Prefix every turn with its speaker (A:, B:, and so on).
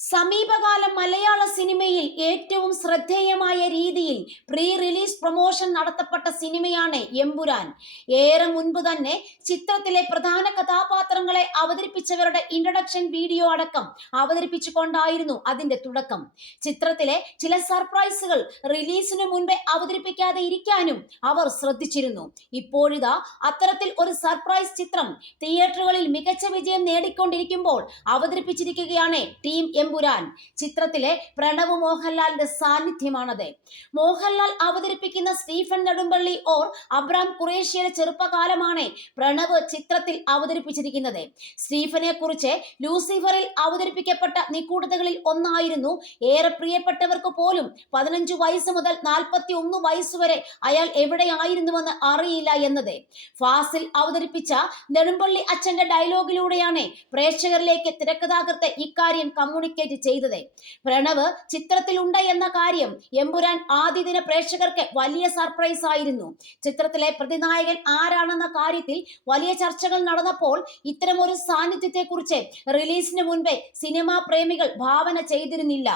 A: സമീപകാല മലയാള സിനിമയിൽ ഏറ്റവും ശ്രദ്ധേയമായ രീതിയിൽ പ്രീ റിലീസ് പ്രൊമോഷൻ നടത്തപ്പെട്ട സിനിമയാണ് എമ്പുരാൻ. ഏറെ മുൻപ് തന്നെ ചിത്രത്തിലെ പ്രധാന കഥാപാത്രങ്ങളെ അവതരിപ്പിച്ചവരുടെ ഇൻട്രഡക്ഷൻ വീഡിയോ അടക്കം അവതരിപ്പിച്ചുകൊണ്ടായിരുന്നു അതിന്റെ തുടക്കം. ചിത്രത്തിലെ ചില സർപ്രൈസുകൾ റിലീസിന് മുൻപേ അവതരിപ്പിക്കാതെ ഇരിക്കാനും അവർ ശ്രദ്ധിച്ചിരുന്നു. ഇപ്പോഴിതാ അത്തരത്തിൽ ഒരു സർപ്രൈസ് ചിത്രം തിയേറ്ററുകളിൽ മികച്ച വിജയം നേടിക്കൊണ്ടിരിക്കുമ്പോൾ അവതരിപ്പിച്ചിരിക്കുകയാണ് ടീം എമ്പുരാൻ. ചിത്രത്തിലെ പ്രണവ് മോഹൻലാലിന്റെ സാന്നിധ്യമാണത്. മോഹൻലാൽ അവതരിപ്പിക്കുന്ന സ്റ്റീഫൻ നെടുമ്പള്ളി ഓർ അബ്രാം കുറേഷ്യയുടെ ചെറുപ്പകാലമാണ് പ്രണവ് ചിത്രത്തിൽ അവതരിപ്പിച്ചിരിക്കുന്നത്. സ്റ്റീഫനെ കുറിച്ച് ലൂസിഫറിൽ അവതരിപ്പിക്കപ്പെട്ട നിഗൂഢതകളിൽ ഒന്നായിരുന്നു ഏറെ പ്രിയപ്പെട്ടവർക്ക് പോലും പതിനഞ്ചു വയസ്സ് മുതൽ നാൽപ്പത്തി ഒന്ന് വയസ്സുവരെ അയാൾ എവിടെയായിരുന്നുവെന്ന് അറിയില്ല എന്നത്. ഫാസിൽ അവതരിപ്പിച്ച നെടുമ്പള്ളി അച്ഛന്റെ ഡയലോഗിലൂടെയാണ് പ്രേക്ഷകരിലേക്ക് തിരക്കഥാകൃത്ത് ഇക്കാര്യം കമ്മ്യൂണിക്കേറ്റ് ചെയ്തത്. പ്രണവ് ചിത്രത്തിലുണ്ട് എന്ന കാര്യം എമ്പുരാൻ ആദ്യ ദിന പ്രേക്ഷകർക്ക് വലിയ സർപ്രൈസ് ആയിരുന്നു. ചിത്രത്തിലെ പ്രതിനായകൻ ആരാണെന്ന കാര്യത്തിൽ വലിയ ചർച്ചകൾ നടന്നപ്പോൾ ഇത്തരമൊരു സാന്നിധ്യത്തെക്കുറിച്ച് റിലീസിന് മുൻപേ സിനിമാ പ്രേമികൾ ഭാവന ചെയ്തിരുന്നില്ല.